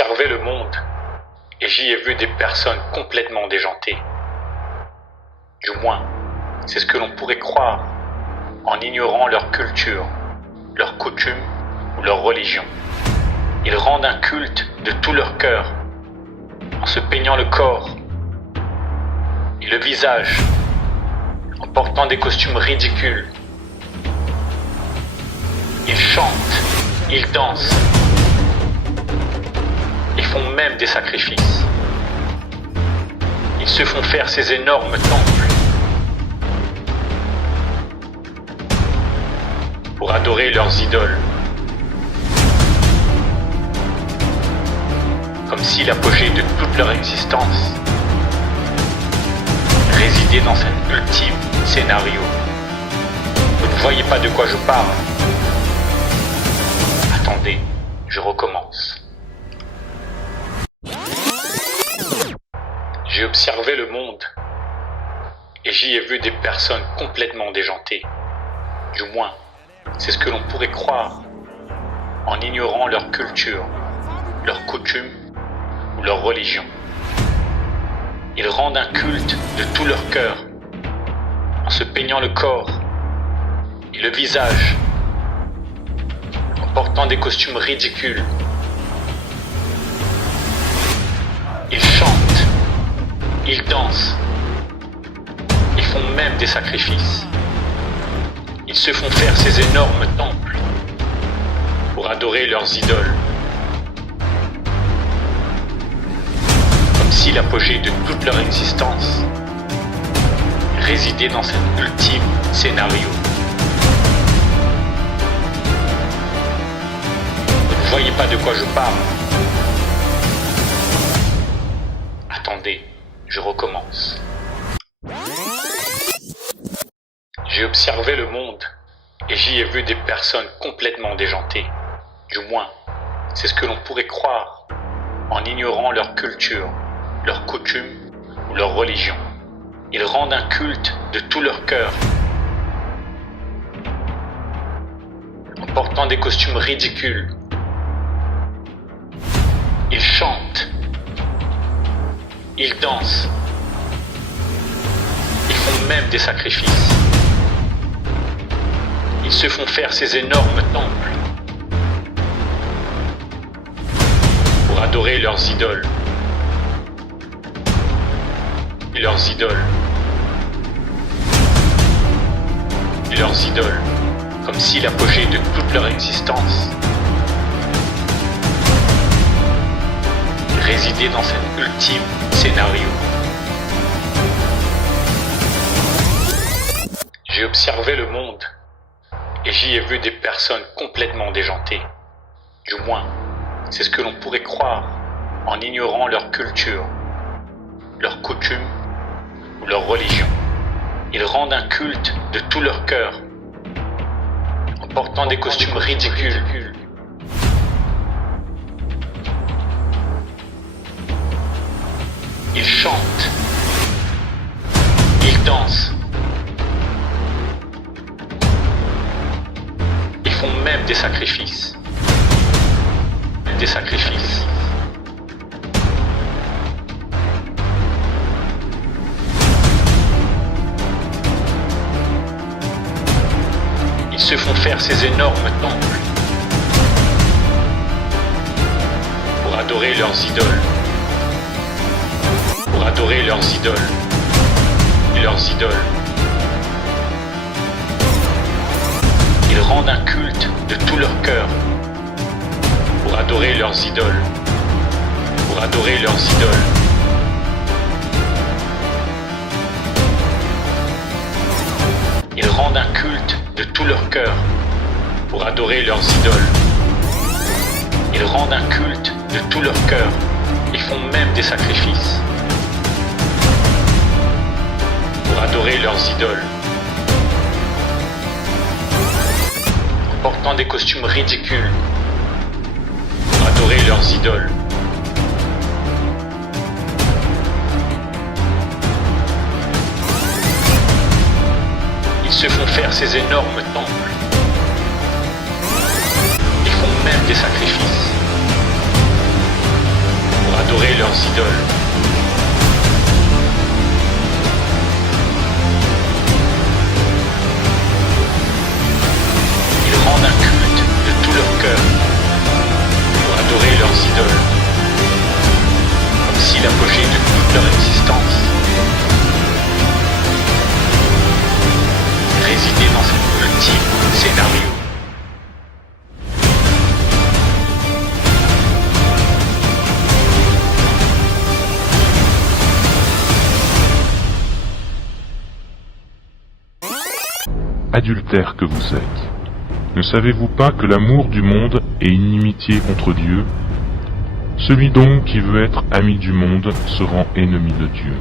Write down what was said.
observé le monde et j'y ai vu des personnes complètement déjantées. Du moins, c'est ce que l'on pourrait croire en ignorant leur culture, leurs coutumes ou leur religion. Ils rendent un culte de tout leur cœur en se peignant le corps et le visage, en portant des costumes ridicules. Ils chantent, ils dansent, ils font même des sacrifices. Ils se font faire ces énormes temples pour adorer leurs idoles. Comme si l'apogée de toute leur existence résidait dans cet ultime scénario. Vous ne voyez pas de quoi je parle? Attendez, je recommence. J'ai observé le monde et j'y ai vu des personnes complètement déjantées. Du moins, c'est ce que l'on pourrait croire en ignorant leur culture, leurs coutumes ou leur religion. Ils rendent un culte de tout leur cœur en se peignant le corps et le visage, en portant des costumes ridicules. Ils chantent, ils dansent, ils font même des sacrifices. Ils se font faire ces énormes temples pour adorer leurs idoles. Comme si l'apogée de toute leur existence résidait dans cet ultime scénario. Vous ne voyez pas de quoi je parle? Attendez, je recommence. J'ai observé le monde et j'y ai vu des personnes complètement déjantées. Du moins, c'est ce que l'on pourrait croire en ignorant leur culture, leurs coutumes ou leur religion. Ils rendent un culte de tout leur cœur en portant des costumes ridicules. Ils chantent, ils dansent, ils font même des sacrifices. Ils se font faire ces énormes temples pour adorer leurs idoles. Et leurs idoles. Et leurs idoles. Comme si l'apogée de toute leur existence résidait dans cet ultime scénario. J'ai observé le monde et j'y ai vu des personnes complètement déjantées. Du moins, c'est ce que l'on pourrait croire en ignorant leur culture, leurs coutumes ou leur religion. Ils rendent un culte de tout leur cœur en portant des costumes ridicules. Ils chantent, ils dansent, ils font même des sacrifices. Des sacrifices. Ils se font faire ces énormes temples pour adorer leurs idoles. Pour adorer leurs idoles. Et leurs idoles. Ils rendent un culte de tout leur cœur pour adorer leurs idoles. Pour adorer leurs idoles. Ils rendent un culte de tout leur cœur pour adorer leurs idoles. Ils rendent un culte de tout leur cœur et font même des sacrifices pour adorer leurs idoles. En portant des costumes ridicules pour adorer leurs idoles. Ils se font faire ces énormes temples. Ils font même des sacrifices adorer leurs idoles. Ils rendent un culte de tout leur cœur pour adorer leurs idoles, comme si l'apogée de toute leur existence résidait dans cet ultime scénario. Adultères que vous êtes, ne savez-vous pas que l'amour du monde est inimitié contre Dieu? Celui donc qui veut être ami du monde se rend ennemi de Dieu.